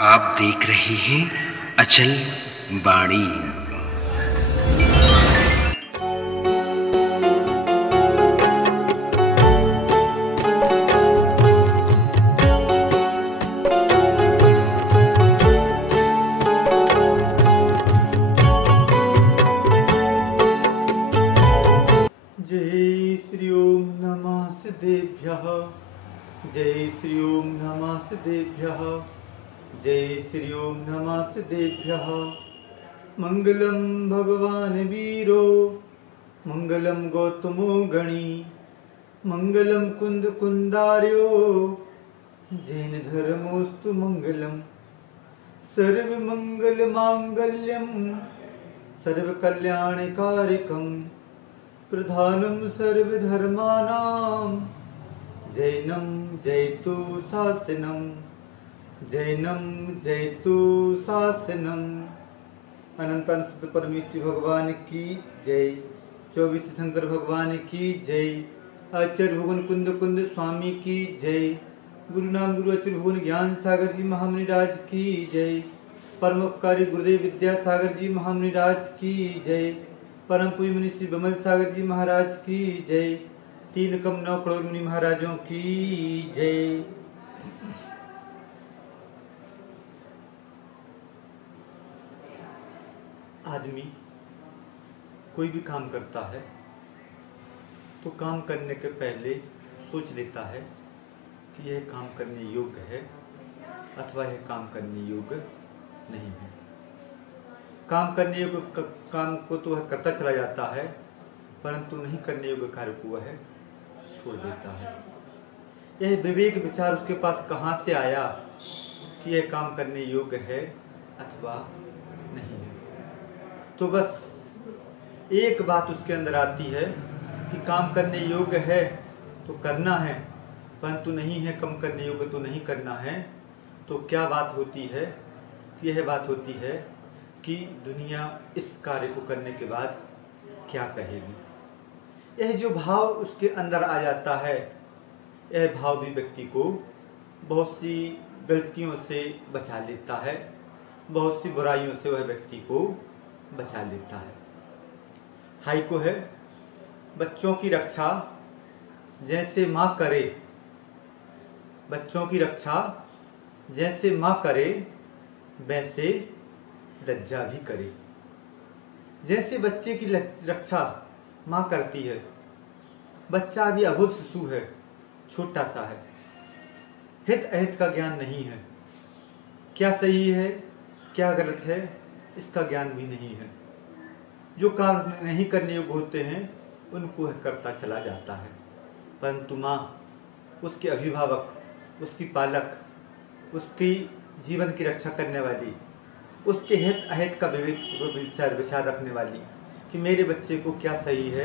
आप देख रहे हैं अचल बाणी। जय श्री ओम नमः सिद्धेभ्यः। जय श्री ओम नमः सिद्धेभ्यः। जय श्री ओम नमः सिद्धेभ्यः। मंगलम भगवान वीरो मंगलम गौतमो गणी मंगलम कुंद कुंदार्यो जैन धर्मोस्तु मंगलम सर्व मंगल मांगल्यम सर्व कल्याणकारिकम प्रधानम सर्वधर्माणां जैनं जयतु शासनम जैनं जयतु शासनम। अनंत सिद्ध परमेश्वर भगवान की जय। 24 शंकर भगवान की जय। आचार्य भगवान कुंद कुंद स्वामी की जय। गुरु नाम गुरु आचार्य भगवान ज्ञान सागर जी महामुनि राज की जय। परमोपकारी गुरुदेव विद्यासागर जी महामुनि राज की जय। परम पूज्य मुनि श्री विमल सागर जी महाराज की जय। 3 कम 9 करोड़ मुनि महाराजों की जय। आदमी कोई भी काम करता है तो काम करने के पहले सोच लेता है कि यह काम करने योग्य है अथवा यह काम करने योग्य नहीं है। काम करने योग्य काम को तो वह करता चला जाता है, परंतु नहीं करने योग्य कार्य को वह छोड़ देता है। यह विवेक विचार उसके पास कहाँ से आया कि यह काम करने योग्य है अथवा नहीं है। तो बस एक बात उसके अंदर आती है कि काम करने योग्य है तो करना है, परंतु नहीं है कम करने योग्य तो नहीं करना है। तो क्या बात होती है? यह बात होती है कि दुनिया इस कार्य को करने के बाद क्या कहेगी। यह जो भाव उसके अंदर आ जाता है, यह भाव भी व्यक्ति को बहुत सी गलतियों से बचा लेता है, बहुत सी बुराइयों से वह व्यक्ति को बचा लेता है। हाई को है, बच्चों की रक्षा जैसे माँ करे, बच्चों की रक्षा जैसे माँ करे वैसे लज्जा भी करे। जैसे बच्चे की रक्षा माँ करती है, बच्चा अभी अबुझ शिशु है, छोटा सा है, हित अहित का ज्ञान नहीं है, क्या सही है क्या गलत है इसका ज्ञान भी नहीं है। जो काम नहीं करने योग्य होते हैं उनको वह करता चला जाता है, परंतु माँ, उसके अभिभावक, उसकी पालक, उसकी जीवन की रक्षा करने वाली, उसके हित अहित का विवेक विचार रखने वाली कि मेरे बच्चे को क्या सही है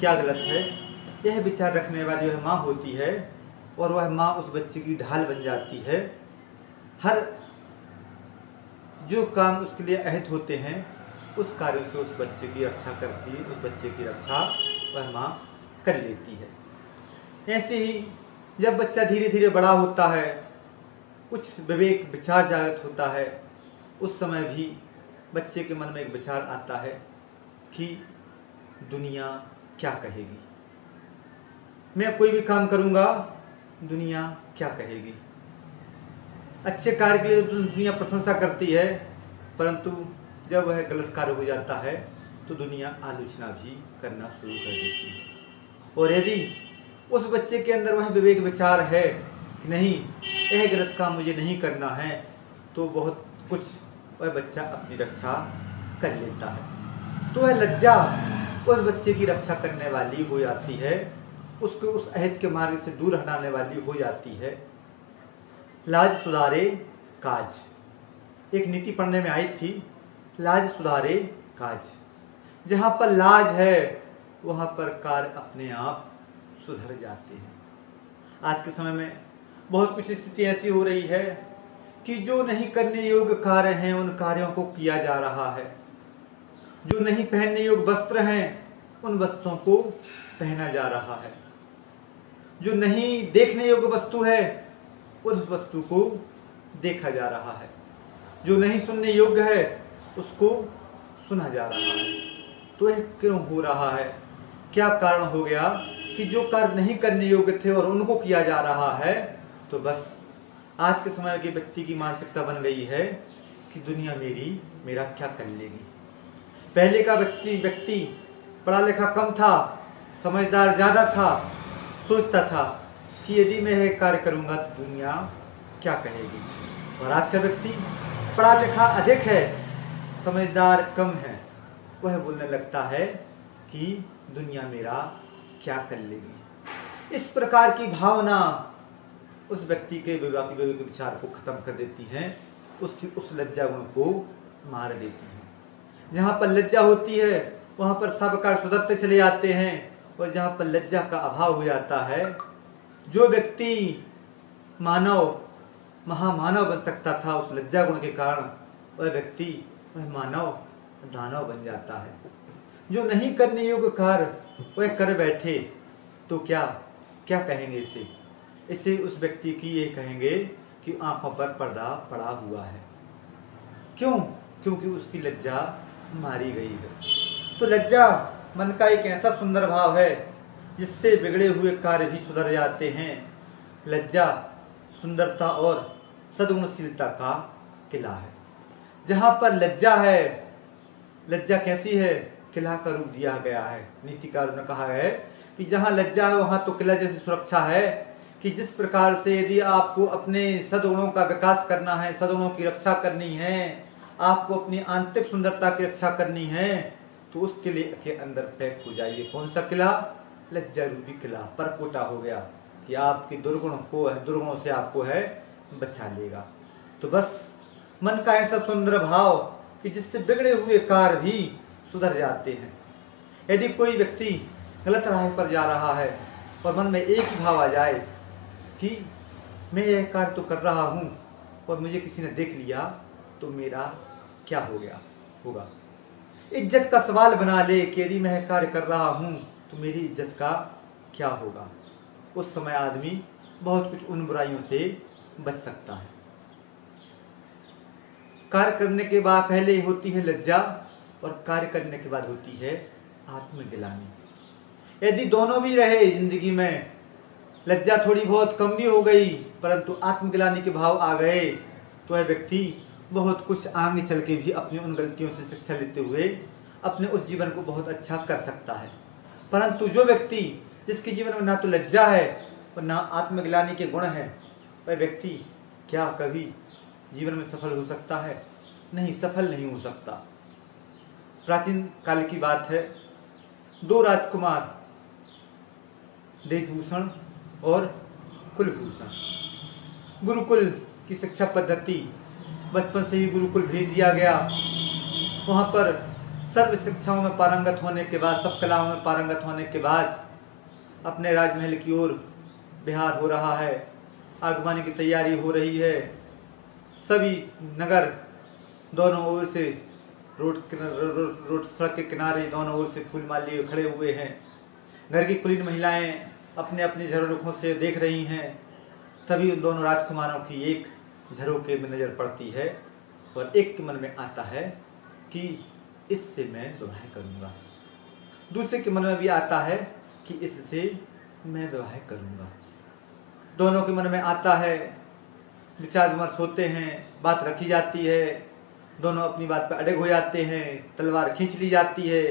क्या गलत है, यह विचार रखने वाली वह माँ होती है। और वह माँ उस बच्चे की ढाल बन जाती है। हर जो काम उसके लिए अहित होते हैं उस कार्य से उस बच्चे की रक्षा करती है, उस बच्चे की रक्षा वह माँ कर लेती है। ऐसे ही जब बच्चा धीरे धीरे बड़ा होता है, कुछ विवेक विचार जागृत होता है, उस समय भी बच्चे के मन में एक विचार आता है कि दुनिया क्या कहेगी। मैं कोई भी काम करूंगा दुनिया क्या कहेगी। अच्छे कार्य के लिए तो दुनिया प्रशंसा करती है, परंतु जब वह गलत कार्य हो जाता है तो दुनिया आलोचना भी करना शुरू कर देती है। और यदि उस बच्चे के अंदर वह विवेक विचार है कि नहीं यह गलत काम मुझे नहीं करना है, तो बहुत कुछ वह बच्चा अपनी रक्षा कर लेता है। तो वह लज्जा उस बच्चे की रक्षा करने वाली हो जाती है, उसको उस अहित के मार्ग से दूर हटाने वाली हो जाती है। लाज सुधारे काज, एक नीति पढ़ने में आई थी, लाज सुधारे काज। जहाँ पर लाज है वहाँ पर कार्य अपने आप सुधर जाते हैं। आज के समय में बहुत कुछ स्थिति ऐसी हो रही है कि जो नहीं करने योग्य कार्य हैं उन कार्यों को किया जा रहा है, जो नहीं पहनने योग्य वस्त्र हैं उन वस्त्रों को पहना जा रहा है, जो नहीं देखने योग्य वस्तु है उस वस्तु को देखा जा रहा है। जो नहीं सुनने योग्य है उसको सुना जा रहा है। तो यह क्यों हो रहा है? क्या कारण हो गया कि जो कार्य नहीं करने योग्य थे और उनको किया जा रहा है? तो बस आज के समय के व्यक्ति की मानसिकता बन गई है कि दुनिया मेरा क्या कर लेगी। पहले का व्यक्ति पढ़ा लिखा कम था, समझदार ज़्यादा था, सोचता था कि यदि मैं यह कार्य करूँगा तो दुनिया क्या कहेगी। और आज का व्यक्ति पढ़ा लिखा अधिक है, समझदार कम है, वह बोलने लगता है कि दुनिया मेरा क्या कर लेगी। इस प्रकार की भावना उस व्यक्ति के विवेक विचार को खत्म कर देती हैं, उस लज्जा गुण को मार देती हैं। जहाँ पर लज्जा होती है वहाँ पर सब कार्य सुधरते चले जाते हैं, और जहाँ पर लज्जा का अभाव हो जाता है, जो व्यक्ति महामानव बन सकता था उस लज्जा गुण के कारण, वह मानव दानव बन जाता है। जो नहीं करने योग्य कार्य वह कर बैठे तो क्या कहेंगे इसे उस व्यक्ति की ये कहेंगे कि आंखों पर पर्दा पड़ा हुआ है। क्यों? क्योंकि उसकी लज्जा मारी गई है। तो लज्जा मन का एक ऐसा सुंदर भाव है जिससे बिगड़े हुए कार्य भी सुधर जाते हैं। लज्जा सुंदरता और सद्गुणशीलता का किला है। जहाँ पर लज्जा है, लज्जा कैसी है? किला का रूप दिया गया है। नीतिकारों ने कहा है कि जहाँ लज्जा है वहाँ तो किला जैसी सुरक्षा है, कि जिस प्रकार से यदि आपको अपने सद्गुणों का विकास करना है, सद्गुणों की रक्षा करनी है, आपको अपनी आंतरिक सुंदरता की रक्षा करनी है, तो उस किले के अंदर पैक हो जाइए। कौन सा किला? लज्जा रूपी किला परकोटा हो गया कि आपके दुर्गुणों से आपको है बचा लेगा। तो बस मन का ऐसा सुंदर भाव कि जिससे बिगड़े हुए कार्य भी सुधर जाते हैं। यदि कोई व्यक्ति गलत राह पर जा रहा है और मन में एक ही भाव आ जाए कि मैं यह कार्य तो कर रहा हूँ और मुझे किसी ने देख लिया तो मेरा क्या होगा। इज्जत का सवाल बना ले कि यदि मैं कार्य कर रहा हूँ तो मेरी इज्जत का क्या होगा। उस समय आदमी बहुत कुछ उन बुराइयों से बच सकता है। कार्य करने के बाद पहले होती है लज्जा और कार्य करने के बाद होती है आत्मग्लानि। यदि दोनों भी रहे जिंदगी में, लज्जा थोड़ी बहुत कम भी हो गई परंतु आत्मग्लानि के भाव आ गए, तो वह व्यक्ति बहुत कुछ आगे चल के भी अपनी उन गलतियों से शिक्षा लेते हुए अपने उस जीवन को बहुत अच्छा कर सकता है। परंतु जो व्यक्ति जिसके जीवन में ना तो लज्जा है और ना आत्मग्लानि के गुण हैं, वह व्यक्ति क्या कभी जीवन में सफल हो सकता है? नहीं, सफल नहीं हो सकता। प्राचीन काल की बात है, दो राजकुमार देशभूषण और कुलभूषण। गुरुकुल की शिक्षा पद्धति, बचपन से ही गुरुकुल भेज दिया गया। वहाँ पर सर्व शिक्षाओं में पारंगत होने के बाद, सब कलाओं में पारंगत होने के बाद अपने राजमहल की ओर बिहार हो रहा है, आगमन की तैयारी हो रही है। सभी नगर दोनों ओर से रोड सड़क के किनारे दोनों ओर से फूल माल लिए खड़े हुए हैं। घर की कुलीन महिलाएं अपने अपने झरोखों से देख रही हैं। तभी उन दोनों राजकुमारों की एक झरोखे में नजर पड़ती है और एक के मन में आता है कि इससे मैं विवाह करूंगा। दूसरे के मन में भी आता है कि इससे मैं विवाह करूंगा। दोनों के मन में आता है, विचार विमर्श होते हैं, बात रखी जाती है, दोनों अपनी बात पर अड़ग हो जाते हैं, तलवार खींच ली जाती है,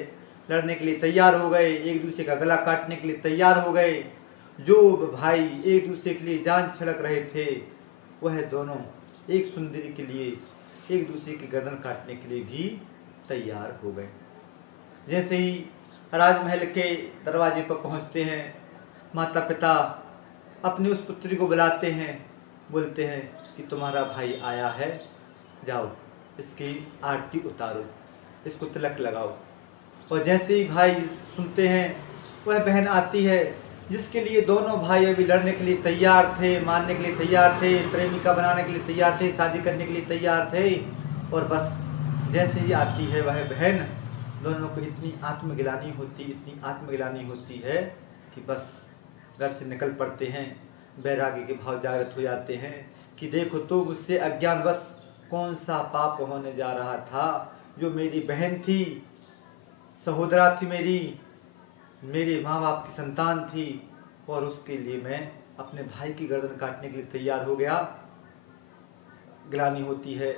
लड़ने के लिए तैयार हो गए, एक दूसरे का गला काटने के लिए तैयार हो गए। जो भाई एक दूसरे के लिए जान छिड़क रहे थे वह दोनों एक सुंदरी के लिए एक दूसरे की गर्दन काटने के लिए भी तैयार हो गए। जैसे ही राजमहल के दरवाजे पर पहुंचते हैं, माता पिता अपनी उस पुत्री को बुलाते हैं, बोलते हैं कि तुम्हारा भाई आया है, जाओ इसकी आरती उतारो, इसको तिलक लगाओ। और जैसे ही भाई सुनते हैं, वह बहन आती है जिसके लिए दोनों भाई अभी लड़ने के लिए तैयार थे, मारने के लिए तैयार थे, प्रेमिका बनाने के लिए तैयार थे, शादी करने के लिए तैयार थे। और बस जैसे ही आती है वह बहन, दोनों को इतनी आत्मग्लानि होती है कि बस घर से निकल पड़ते हैं। वैराग्य के भाव जागृत हो जाते हैं कि देखो तो मुझसे अज्ञानवश कौन सा पाप होने जा रहा था। जो मेरी बहन थी, सहोदरा थी, मेरे माँ बाप की संतान थी, और उसके लिए मैं अपने भाई की गर्दन काटने के लिए तैयार हो गया। ग्लानि होती है,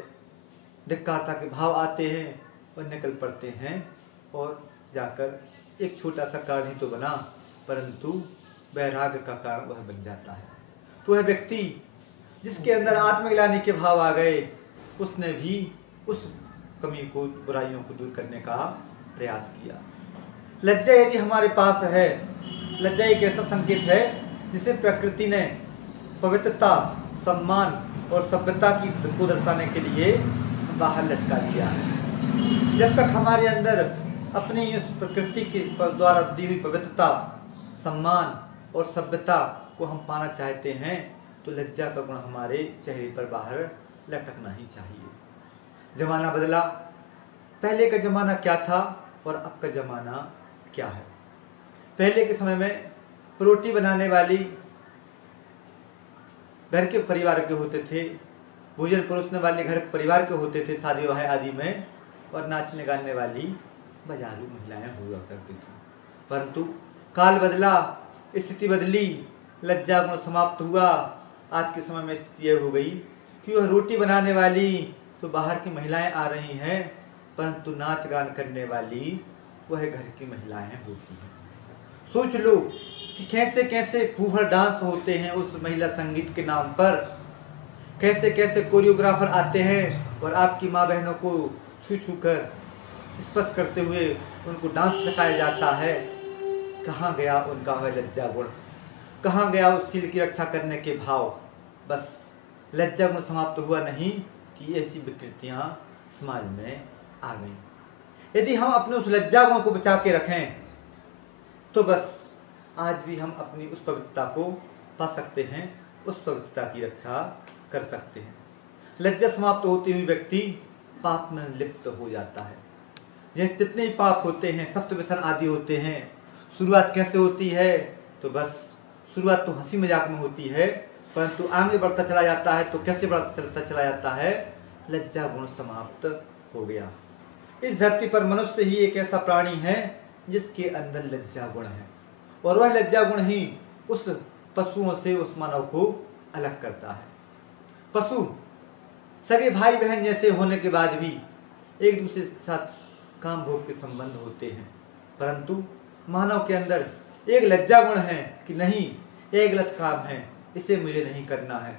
धिक्कारता के भाव आते हैं और निकल पड़ते हैं, और जाकर एक छोटा सा कारण ही तो बना, परंतु वैराग्य का कारण वह बन जाता है। तो वह व्यक्ति जिसके अंदर आत्मग्लानि के भाव आ गए, उसने भी उस कमी को, बुराइयों को दूर करने का प्रयास किया। लज्जा यदि हमारे पास है, लज्जा एक ऐसा संकेत है जिसे प्रकृति ने पवित्रता, सम्मान और सभ्यता की को दर्शाने के लिए बाहर लटका दिया है। जब तक हमारे अंदर अपनी इस प्रकृति के द्वारा दी हुई पवित्रता, सम्मान और सभ्यता को हम पाना चाहते हैं, तो लज्जा का गुण हमारे चेहरे पर बाहर लटकना ही चाहिए। जमाना बदला, पहले का जमाना क्या था और अब का जमाना क्या है। पहले के समय में रोटी बनाने वाली घर के परिवार के होते थे, भोजन परोसने वाले घर परिवार के होते थे शादी विवाह आदि में, और नाचने गाने वाली बाजारू महिलाएं हुआ करती थी। परंतु काल बदला, स्थिति बदली, लज्जा गुण समाप्त हुआ। आज के समय में स्थिति यह हो गई कि वह रोटी बनाने वाली तो बाहर की महिलाएं आ रही हैं, परंतु नाच गान करने वाली वह घर की महिलाएं होती हैं। सोच लो कि कैसे कैसे फूहड़ डांस होते हैं उस महिला संगीत के नाम पर, कैसे कैसे कोरियोग्राफर आते हैं और आपकी माँ बहनों को छू छू कर स्पर्श करते हुए उनको डांस सिखाया जाता है। कहाँ गया उनका वह लज्जा गुण, कहाँ गया उस शील की रक्षा करने के भाव। बस लज्जा गुण समाप्त हुआ नहीं कि ऐसी विकृतियाँ समाज में आ गई। यदि हम अपने उस लज्जा गुण को बचा के रखें तो बस आज भी हम अपनी उस पवित्रता को पा सकते हैं, उस पवित्रता की रक्षा कर सकते हैं। लज्जा समाप्त होती हुई व्यक्ति पाप में लिप्त हो जाता है। जैसे जितने ही पाप होते हैं, सप्त व्यसन आदि होते हैं, शुरुआत कैसे होती है, तो बस शुरुआत तो हंसी मजाक में होती है, परंतु आगे बढ़ता चला जाता है तो कैसे बढ़ता चला जाता है, लज्जा गुण समाप्त हो गया। इस धरती पर मनुष्य ही एक ऐसा प्राणी है जिसके अंदर लज्जा गुण है, और वह लज्जा गुण ही उस पशुओं से उस मानव को अलग करता है। पशु सगे भाई बहन जैसे होने के बाद भी एक दूसरे के साथ काम भोग के संबंध होते हैं, परंतु मानव के अंदर एक लज्जा गुण है कि नहीं, ये गलत काम है, इसे मुझे नहीं करना है।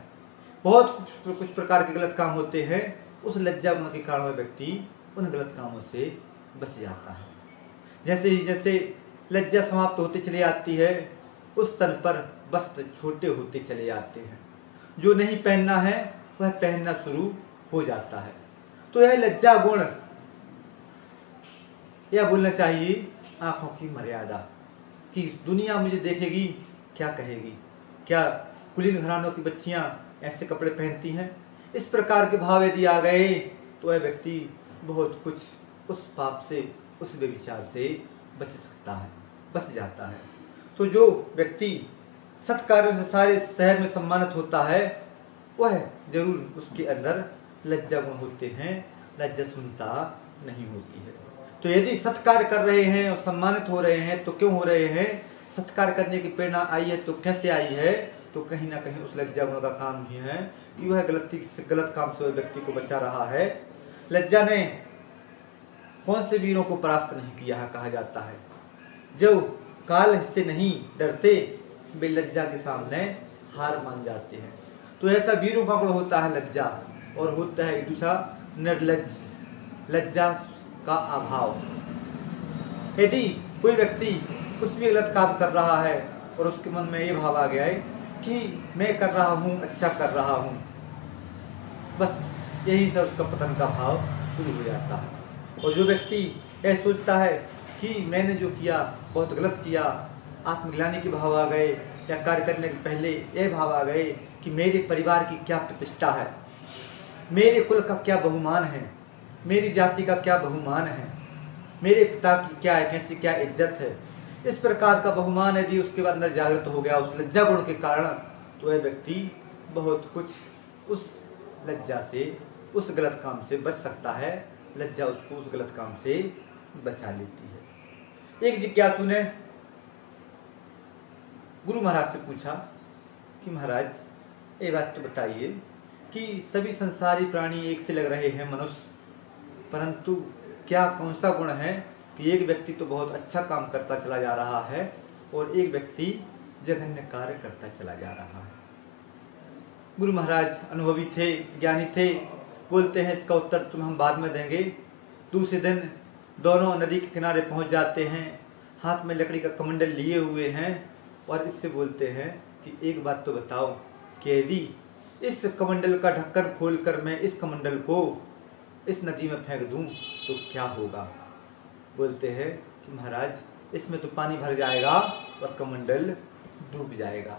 बहुत कुछ प्रकार के गलत काम होते हैं, उस लज्जा गुण के कारण वह व्यक्ति उन गलत कामों से बच जाता है। जैसे ही जैसे लज्जा समाप्त होती चली जाती है, उस तन पर वस्त्र छोटे होते चले जाते हैं। जो नहीं पहनना है वह पहनना शुरू हो जाता है। तो यह लज्जा गुण, यह बोलना चाहिए आंखों की मर्यादा, कि दुनिया मुझे देखेगी क्या कहेगी, क्या कुलीन घरानों की बच्चियां ऐसे कपड़े पहनती हैं। इस प्रकार के भाव यदि आ गए तो वह व्यक्ति बहुत कुछ उस पाप से, उस व्यभिचार से बच सकता है, बच जाता है। तो जो व्यक्ति सत्कार्यों से सारे शहर में सम्मानित होता है, वह जरूर उसके अंदर लज्जा गुण होते हैं, लज्जा सुनता नहीं होती है। तो यदि सत्कार कर रहे हैं और सम्मानित हो रहे हैं तो क्यों हो रहे हैं, सत्कार करने की प्रेरणा आई है तो कैसे आई है, तो कहीं ना कहीं उस लज्जा गुण का काम ही है कि वह गलत काम से व्यक्ति को बचा रहा है। लज्जा ने कौन से वीरों को परास्त नहीं किया है, कहा जाता है जो काल से नहीं डरते वे लज्जा के सामने हार मान जाते हैं। तो ऐसा वीरों का गुण होता है लज्जा, और होता है एक दूसरा निर्लज्ज, लज्जा का अभाव। यदि कोई व्यक्ति कुछ भी गलत काम कर रहा है और उसके मन में ये भाव आ गया है कि मैं कर रहा हूँ, अच्छा कर रहा हूँ, बस यही सब उसका पतन का भाव शुरू हो जाता है। और जो व्यक्ति यह सोचता है कि मैंने जो किया बहुत गलत किया, आत्मग्लानि के भाव आ गए, या कार्य करने के पहले यह भाव आ गए कि मेरे परिवार की क्या प्रतिष्ठा है, मेरे कुल का क्या बहुमान है, मेरी जाति का क्या बहुमान है, मेरे पिता की क्या है, कैसी क्या इज्जत है, इस प्रकार का बहुमान यदि उसके अंदर जागृत हो गया उस लज्जा गुण के कारण, तो वह व्यक्ति बहुत कुछ उस लज्जा से उस गलत काम से बच सकता है, लज्जा उसको उस गलत काम से बचा लेती है। एक जिज्ञासु ने गुरु महाराज से पूछा कि महाराज ये बात तो बताइए कि सभी संसारी प्राणी एक से लग रहे हैं मनुष्य, परंतु क्या कौन सा गुण है कि एक व्यक्ति तो बहुत अच्छा काम करता चला जा रहा है और एक व्यक्ति जघन्य कार्य करता चला जा रहा है। गुरु महाराज अनुभवी थे, ज्ञानी थे, बोलते हैं इसका उत्तर तुम हम बाद में देंगे। दूसरे दिन दोनों नदी के किनारे पहुंच जाते हैं, हाथ में लकड़ी का कमंडल लिए हुए हैं और इससे बोलते हैं कि एक बात तो बताओ कि यदि इस कमंडल का ढक्कन खोलकर मैं इस कमंडल को इस नदी में फेंक दूं तो क्या होगा। बोलते हैं कि महाराज इसमें तो पानी भर जाएगा और कमंडल डूब जाएगा।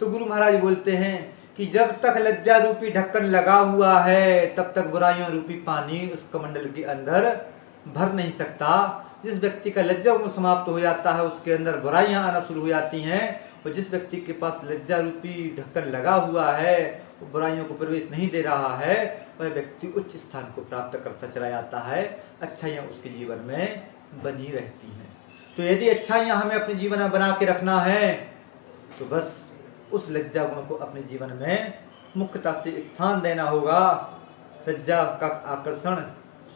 तो गुरु महाराज बोलते हैं कि जब तक लज्जा रूपी ढक्कन लगा हुआ है तब तक बुराइयों रूपी पानी उस कमंडल के अंदर भर नहीं सकता। जिस व्यक्ति का लज्जा गुण समाप्त हो जाता है उसके अंदर बुराइयां आना शुरू हो जाती हैं, और जिस व्यक्ति के पास लज्जा रूपी ढक्कन लगा हुआ है, वो बुराइयों को प्रवेश नहीं दे रहा है, वह व्यक्ति उच्च स्थान को प्राप्त करता चला जाता है, अच्छाइयाँ उसके जीवन में बनी रहती हैं। तो यदि अच्छाइयाँ हमें अपने जीवन में बना के रखना है तो बस उस लज्जा गुण को अपने जीवन में मुख्यता से स्थान देना होगा। लज्जा का आकर्षण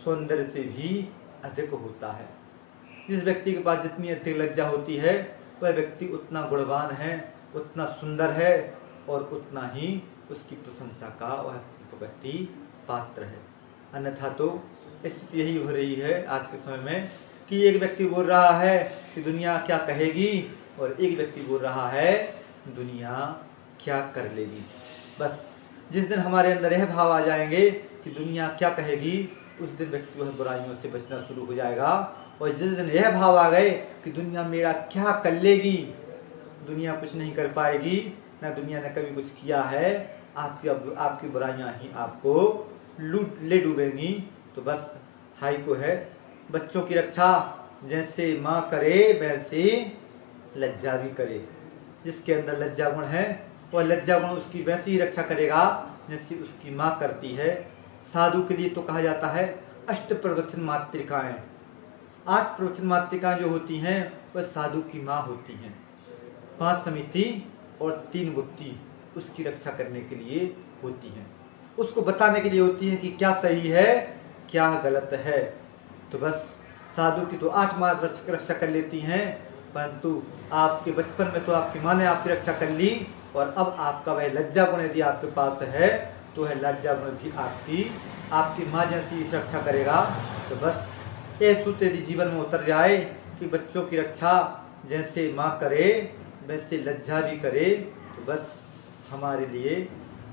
सौंदर्य से भी अधिक होता है। जिस व्यक्ति के पास जितनी अधिक लज्जा होती है वह व्यक्ति उतना गुणवान है, उतना सुंदर है और उतना ही उसकी प्रशंसा का वह व्यक्ति पात्र है। अन्यथा तो स्थिति यही हो रही है आज के समय में कि एक व्यक्ति बोल रहा है कि दुनिया क्या कहेगी और एक व्यक्ति बोल रहा है दुनिया क्या कर लेगी। बस जिस दिन हमारे अंदर यह भाव आ जाएंगे कि दुनिया क्या कहेगी, उस दिन व्यक्ति वह बुराइयों से बचना शुरू हो जाएगा। और जिस दिन यह भाव आ गए कि दुनिया मेरा क्या कर लेगी, दुनिया कुछ नहीं कर पाएगी, ना दुनिया ने कभी कुछ किया है, आपकी बुराइयां ही आपको लूट ले डूबेंगी। तो बस हाई को है, बच्चों की रक्षा जैसे माँ करे वैसे लज्जा भी करे। जिसके अंदर लज्जा गुण है वह लज्जा गुण उसकी वैसी ही रक्षा करेगा जैसी उसकी माँ करती है। साधु के लिए तो कहा जाता है 8 प्रवचन मातृकाएं। 8 प्रवचन मातृकाएं जो होती हैं वह साधु की माँ होती हैं। 5 समिति और 3 गुप्ती उसकी रक्षा करने के लिए होती हैं, उसको बताने के लिए होती हैं कि क्या सही है क्या गलत है। तो बस साधु की तो 8 माँ रक्षा कर लेती हैं, परंतु आपके बचपन में तो आपकी माँ ने आपकी रक्षा कर ली और अब आपका वह लज्जा गुण यदि आपके पास है तो वह लज्जा गुण भी आपकी माँ जैसी रक्षा करेगा। तो बस ये सूत्र यदि जीवन में उतर जाए कि बच्चों की रक्षा जैसे माँ करे वैसे लज्जा भी करे, तो बस हमारे लिए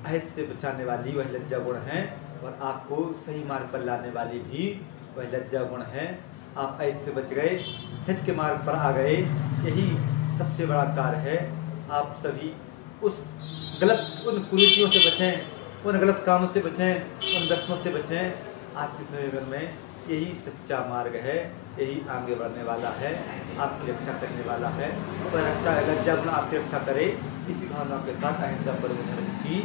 अहित से बचाने वाली वह लज्जा गुण है और आपको सही मार्ग पर लाने वाली भी वह लज्जा गुण है। आप अहित से बच गए, हित के मार्ग पर आ गए, यही सबसे बड़ा कार्य है। आप सभी उन कुरीतियों से बचें, उन गलत कामों से बचें, उन व्यसनों से बचें। आज के समय में यही सच्चा मार्ग है, यही आगे बढ़ने वाला है, आपकी रक्षा करने वाला है। और रक्षा लज्जा गुण आपकी रक्षा करे, इसी भावना के साथ अहिंसा परमो धर्म की